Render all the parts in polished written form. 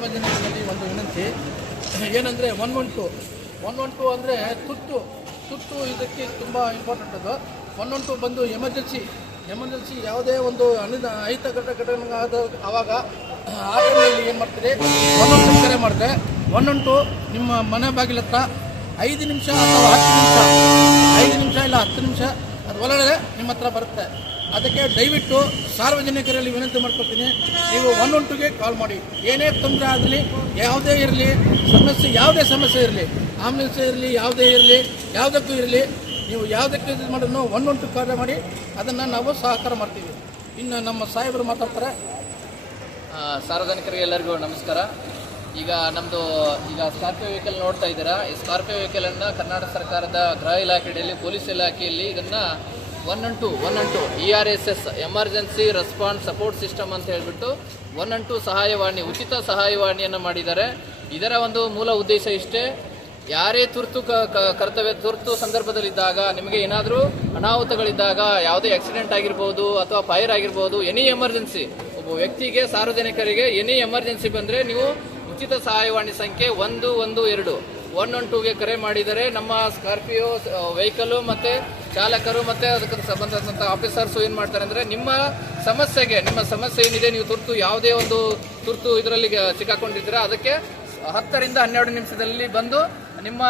ಸಾರ್ವಜನಿಕರಲ್ಲಿ ಒಂದು ವಿನಂತಿ ಏನಂದರೆ 112 ಅಂದರೆ ತುರ್ತು ಇದಕ್ಕೆ ತುಂಬ ಇಂಪಾರ್ಟೆಂಟ್. ಅದು 112 ಬಂದು ಎಮರ್ಜೆನ್ಸಿ ಯಾವುದೇ ಒಂದು ಅಹಿತ ಘಟನೆ ಆವಾಗ ಆ ಟೈಮಲ್ಲಿ ಏನು ಮಾಡ್ತೀರಿ 112 ಕರೆ ಮಾಡಿದ್ರೆ 112 ನಿಮ್ಮ ಮನೆ ಬಾಗಿಲ ಹತ್ರ 5 ನಿಮಿಷ ಅಥವಾ 10 ನಿಮಿಷ ಇಲ್ಲ 10 ನಿಮಿಷ ಅದರೊಳಗಡೆ ನಿಮ್ಮ ಹತ್ರ ಬರುತ್ತೆ. ಅದಕ್ಕೆ ದಯವಿಟ್ಟು ಸಾರ್ವಜನಿಕರಲ್ಲಿ ವಿನಂತಿ ಮಾಡ್ಕೊತೀನಿ, ನೀವು 112ಗೆ ಕಾಲ್ ಮಾಡಿ. ಏನೇ ತೊಂದರೆ ಆಗಲಿ, ಯಾವುದೇ ಇರಲಿ ಯಾವುದೇ ಸಮಸ್ಯೆ ಇರಲಿ, ಆಂಬುಲೆನ್ಸ್ ಇರಲಿ, ಯಾವುದೇ ಇರಲಿ, ಯಾವುದಕ್ಕೂ ಇರಲಿ, ನೀವು ಯಾವುದಕ್ಕೆ ಇದು ಮಾಡೋದು 112 ಕಾರ್ಯ ಮಾಡಿ, ಅದನ್ನು ನಾವು ಸಹಕಾರ ಮಾಡ್ತೀವಿ. ಇನ್ನು ನಮ್ಮ ಸಾಹೇಬರು ಮಾತಾಡ್ತಾರೆ. ಸಾರ್ವಜನಿಕರಿಗೆ ಎಲ್ಲರಿಗೂ ನಮಸ್ಕಾರ. ಈಗ ಸ್ಕಾರ್ಪಿಯೋ ವೆಹಿಕಲ್ ನೋಡ್ತಾ ಇದ್ದೀರಾ. ಈ ಸ್ಕಾರ್ಪಿಯೋ ವೆಹಿಕಲನ್ನು ಕರ್ನಾಟಕ ಸರ್ಕಾರದ ಗೃಹ ಇಲಾಖೆಯಲ್ಲಿ, ಪೊಲೀಸ್ ಇಲಾಖೆಯಲ್ಲಿ ಇದನ್ನು 112 ERSS emergency response support system ಅಂತ ಹೇಳಿಬಿಟ್ಟು 112 ಸಹಾಯವಾಣಿ, ಉಚಿತ ಸಹಾಯವಾಣಿಯನ್ನು ಮಾಡಿದ್ದಾರೆ. ಇದರ ಒಂದು ಮೂಲ ಉದ್ದೇಶ ಇಷ್ಟೇ, ಯಾರೇ ತುರ್ತು ಸಂದರ್ಭದಲ್ಲಿದ್ದಾಗ, ನಿಮಗೆ ಏನಾದರೂ ಅನಾಹುತಗಳಿದ್ದಾಗ, ಯಾವುದೇ ಆಕ್ಸಿಡೆಂಟ್ ಆಗಿರ್ಬೋದು ಅಥವಾ ಫೈರ್ ಆಗಿರ್ಬೋದು, ಎನಿ ಎಮರ್ಜೆನ್ಸಿ, ಒಬ್ಬ ವ್ಯಕ್ತಿಗೆ, ಸಾರ್ವಜನಿಕರಿಗೆ ಎನಿ ಎಮರ್ಜೆನ್ಸಿ ಬಂದರೆ ನೀವು ಉಚಿತ ಸಹಾಯವಾಣಿ ಸಂಖ್ಯೆ 112ಗೆ ಕರೆ ಮಾಡಿದರೆ ನಮ್ಮ ಸ್ಕಾರ್ಪಿಯೋ ವೆಹಿಕಲ್ ಮತ್ತು ಚಾಲಕರು ಮತ್ತು ಅದಕ್ಕೆ ಸಂಬಂಧಪಟ್ಟಂಥ ಆಫೀಸರ್ಸು ಏನು ಮಾಡ್ತಾರೆ ಅಂದರೆ ನಿಮ್ಮ ಸಮಸ್ಯೆ ಏನಿದೆ, ನೀವು ಯಾವುದೇ ಒಂದು ತುರ್ತು ಇದರಲ್ಲಿ ಸಿಕ್ಕಾಕೊಂಡಿದ್ದೀರಾ, ಅದಕ್ಕೆ 10 ರಿಂದ 12 ನಿಮಿಷದಲ್ಲಿ ಬಂದು ನಿಮ್ಮ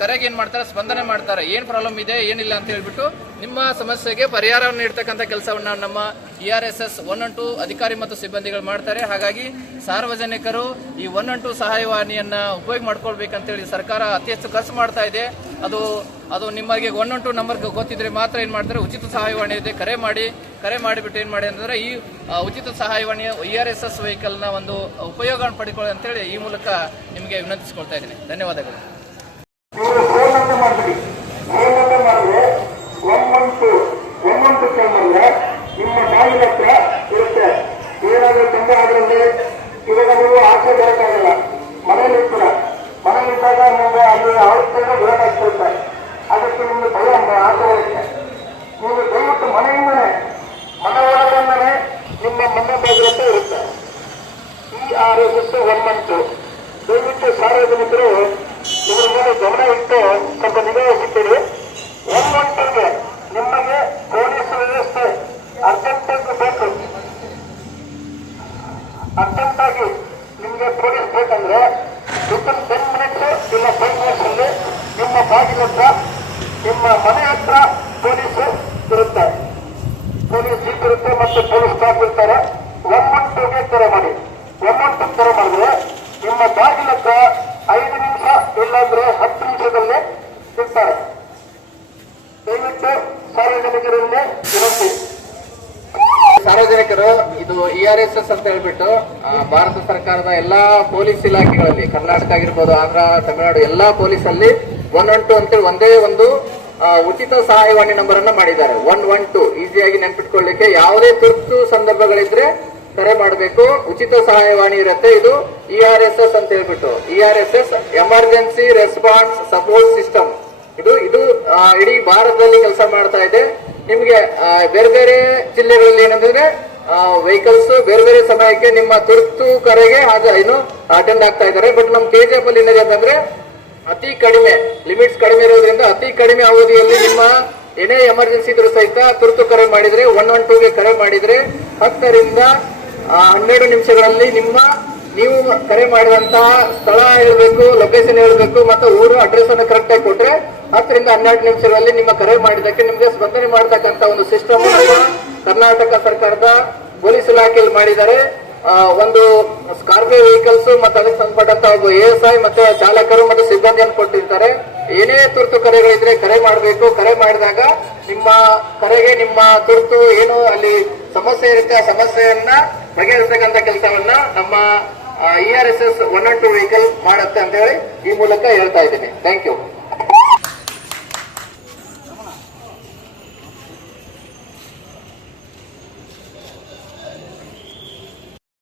ಕರೆಗೆ ಏನು ಮಾಡ್ತಾರೆ, ಸ್ಪಂದನೆ ಮಾಡ್ತಾರೆ. ಏನು ಪ್ರಾಬ್ಲಮ್ ಇದೆ, ಏನಿಲ್ಲ ಅಂತ ಹೇಳ್ಬಿಟ್ಟು ನಿಮ್ಮ ಸಮಸ್ಯೆಗೆ ಪರಿಹಾರವನ್ನು ನೀಡ್ತಕ್ಕಂಥ ಕೆಲಸವನ್ನು ನಮ್ಮ ERSS 112 ಅಧಿಕಾರಿ ಮತ್ತು ಸಿಬ್ಬಂದಿಗಳು ಮಾಡ್ತಾರೆ. ಹಾಗಾಗಿ ಸಾರ್ವಜನಿಕರು ಈ 112 ಸಹಾಯವಾಣಿಯನ್ನು ಉಪಯೋಗ ಮಾಡ್ಕೊಳ್ಬೇಕಂತೇಳಿ ಸರ್ಕಾರ ಅತಿ ಹೆಚ್ಚು ಖರ್ಚು ಮಾಡ್ತಾ ಇದೆ. ಅದು ನಿಮಗೆ 112 ನಂಬರ್ ಗೊತ್ತಿದ್ರೆ ಮಾತ್ರ ಏನು ಮಾಡ್ತಾರೆ, ಉಚಿತ ಸಹಾಯವಾಣಿ ಇದೆ, ಕರೆ ಮಾಡಿಬಿಟ್ಟು ಏನು ಮಾಡಿ ಅಂತಂದರೆ ಈ ಉಚಿತ ಸಹಾಯವಾಣಿಯ ERSS ವೆಹಿಕಲ್ನ ಒಂದು ಉಪಯೋಗ ಪಡಿಕೊಳ್ಳಿ ಅಂತೇಳಿ ಈ ಮೂಲಕ ನಿಮಗೆ ವಿನಂತಿಸಿಕೊಳ್ತಾ ಇದ್ದೀನಿ. ಧನ್ಯವಾದಗಳು. ನಿಮ್ಮ ಬಾಗಿಲ ಹತ್ರ ಇರುತ್ತೆ. ಏನಾದರೂ ತೊಂದರೆ ಅದರಲ್ಲಿ ಇವಾಗ ನೀವು ಆಚೆ ಬರೋಕ್ಕಾಗಲ್ಲ, ಮನೆಯಲ್ಲಿರ್ತೀರ. ಮನೆಯಲ್ಲಿದ್ದಾಗ ನಿಮಗೆ ಅಲ್ಲಿ ಔಷಧ ಬರೋಕ್ಕಾಗ್ತಿರ್ತಾರೆ. ಅದಕ್ಕೆ ನಿಮಗೆ ಭಯ ಆಚೆ ಬರುತ್ತೆ. ನೀವು ದಯವಿಟ್ಟು ಮನೆ ಒಳಗಂದರೆ ನಿಮ್ಮ ಮನೆ ಬಾಗಿಲ ಹತ್ರ ಇರುತ್ತೆ. ERSS 112 ದಯವಿಟ್ಟು ಸಾರ್ವಜನಿಕರು ಇದರ ಮೇಲೆ ಗಮನ ಇಟ್ಟು ಸ್ವಲ್ಪ ನಿಗಾ ವಹಿಸಿದ್ದೀರಿ. 112ಗೆ ನಿಮಗೆ ಪೊಲೀಸ್ ವ್ಯವಸ್ಥೆ ಅರ್ಜೆಂಟಾಗಿ ಬೇಕು. ಅರ್ಜೆಂಟಾಗಿ ನಿಮಗೆ ಪೊಲೀಸ್ ಬೇಕಂದ್ರೆ ವಿತಿನ್ 10 ಮಿನಿಟ್ಸ್ ಇಲ್ಲ 5 ಮಿನಿಟ್ಸ್ ಅಲ್ಲಿ ನಿಮ್ಮ ಬಾಗಿಲ ಹತ್ರ, ನಿಮ್ಮ ಮನೆ ಹತ್ರ ಪೊಲೀಸ್ ಇರುತ್ತೆ, ಪೊಲೀಸ್ ಜೀಪ್ ಇರುತ್ತೆ ಮತ್ತು ಪೊಲೀಸ್ ಸ್ಟಾಫ್ ಇರ್ತಾರೆ. 112ಗೆ ಕರೆ ಮಾಡಿ. 112 ಕರೆ ಮಾಡಿದ್ರೆ ನಿಮ್ಮ ಬಾಗಿಲ ಹತ್ರ 5 ನಿಮಿಷ ಇಲ್ಲಾಂದ್ರೆ 10 ನಿಮಿಷದಲ್ಲಿ ಸಿಗ್ತಾರೆ. ದಯವಿಟ್ಟು ಸಾರ್ವಜನಿಕರಲ್ಲಿ ವಿನಂತಿ. ಸಾರ್ವಜನಿಕರು, ಇದು ERSS ಅಂತ ಹೇಳ್ಬಿಟ್ಟು ಭಾರತ ಸರ್ಕಾರದ ಎಲ್ಲಾ ಪೊಲೀಸ್ ಇಲಾಖೆಗಳಲ್ಲಿ, ಕರ್ನಾಟಕ ಆಗಿರ್ಬೋದು, ಆಂಧ್ರ, ತಮಿಳುನಾಡು, ಎಲ್ಲಾ ಪೊಲೀಸಲ್ಲಿ 112 ಅಂತೇಳಿ ಒಂದೇ ಒಂದು ಉಚಿತ ಸಹಾಯವಾಣಿ ನಂಬರ್ ಅನ್ನ ಮಾಡಿದ್ದಾರೆ. 112 ಈಸಿಯಾಗಿ ನೆನ್ಪಿಟ್ಕೊಳ್ಳಿಕ್ಕೆ, ಯಾವುದೇ ತುರ್ತು ಸಂದರ್ಭಗಳಿದ್ರೆ ಕರೆ ಮಾಡಬೇಕು. ಉಚಿತ ಸಹಾಯವಾಣಿ ಇರುತ್ತೆ. ಇದು ERSS ಅಂತ ಹೇಳ್ಬಿಟ್ಟು, ERSS emergency response support system. ಇದು ಇಡೀ ಭಾರತದಲ್ಲಿ ಕೆಲಸ ಮಾಡ್ತಾ ಇದೆ. ನಿಮಗೆ ಬೇರೆ ಬೇರೆ ಜಿಲ್ಲೆಗಳಲ್ಲಿ ಏನಂತಂದ್ರೆ ವೆಹಿಕಲ್ಸ್ ಬೇರೆ ಸಮಯಕ್ಕೆ ನಿಮ್ಮ ತುರ್ತು ಕರೆಗೆ ಅಟೆಂಡ್ ಆಗ್ತಾ ಇದ್ದಾರೆ. ಬಟ್ ನಮ್ಮ KGF ಅಲ್ಲಿ ಏನಿದೆ ಅಂತಂದ್ರೆ ಅತಿ ಕಡಿಮೆ ಲಿಮಿಟ್ಸ್ ಕಡಿಮೆ ಇರೋದ್ರಿಂದ ಅತಿ ಕಡಿಮೆ ಅವಧಿಯಲ್ಲಿ ನಿಮ್ಮ ಏನೇ ಎಮರ್ಜೆನ್ಸಿ ಇದ್ರೂ ಸಹಿತ ತುರ್ತು ಕರೆ ಮಾಡಿದ್ರೆ 112ಗೆ ಕರೆ ಮಾಡಿದ್ರೆ 10 ರಿಂದ 12 ನಿಮಿಷಗಳಲ್ಲಿ ನೀವು ಕರೆ ಮಾಡಿದಂತಹ ಸ್ಥಳ ಹೇಳಬೇಕು, ಲೊಕೇಶನ್ ಹೇಳಬೇಕು ಮತ್ತು ಊರು ಅಡ್ರೆಸ್ ಅನ್ನು ಕರೆಕ್ಟ್ ಆಗಿ ಕೊಟ್ರೆ 10 ರಿಂದ 12 ನಿಮಿಷಗಳಲ್ಲಿ ನಿಮ್ಮ ಕರೆ ಮಾಡಿದ್ದಕ್ಕೆ ನಿಮಗೆ ಸ್ಪಂದನೆ ಮಾಡತಕ್ಕಂತ ಒಂದು ಸಿಸ್ಟಮ್ ಕರ್ನಾಟಕ ಸರ್ಕಾರದ ಪೊಲೀಸ್ ಇಲಾಖೆಯಲ್ಲಿ ಮಾಡಿದ್ದಾರೆ. ಒಂದು ಸ್ಕಾರ್ಪಿಯೋ ವೆಹಿಕಲ್ಸ್ ಮತ್ತು ಅದಕ್ಕೆ ಸಂಬಂಧಪಟ್ಟಂತ ಒಬ್ಬ ASI ಮತ್ತೆ ಚಾಲಕರು ಮತ್ತು ಸಿಬ್ಬಂದಿಯನ್ನು ಕೊಟ್ಟಿರ್ತಾರೆ. ಏನೇ ತುರ್ತು ಕರೆಗಳಿದ್ರೆ ಕರೆ ಮಾಡಬೇಕು. ಕರೆ ಮಾಡಿದಾಗ ನಿಮ್ಮ ಕರೆಗೆ ನಿಮ್ಮ ತುರ್ತು ಏನು ಅಲ್ಲಿ ಸಮಸ್ಯೆ ಇರುತ್ತೆ ಆ ಸಮಸ್ಯೆಯನ್ನ ಬಗೆಹರಿಸತಕ್ಕಂತ ಕೆಲಸವನ್ನ ನಮ್ಮ ERSS 112 ವೆಹಿಕಲ್ ಮಾಡುತ್ತೆ ಅಂತ ಹೇಳಿ ಈ ಮೂಲಕ ಹೇಳ್ತಾ ಇದ್ದೀನಿ. Thank you.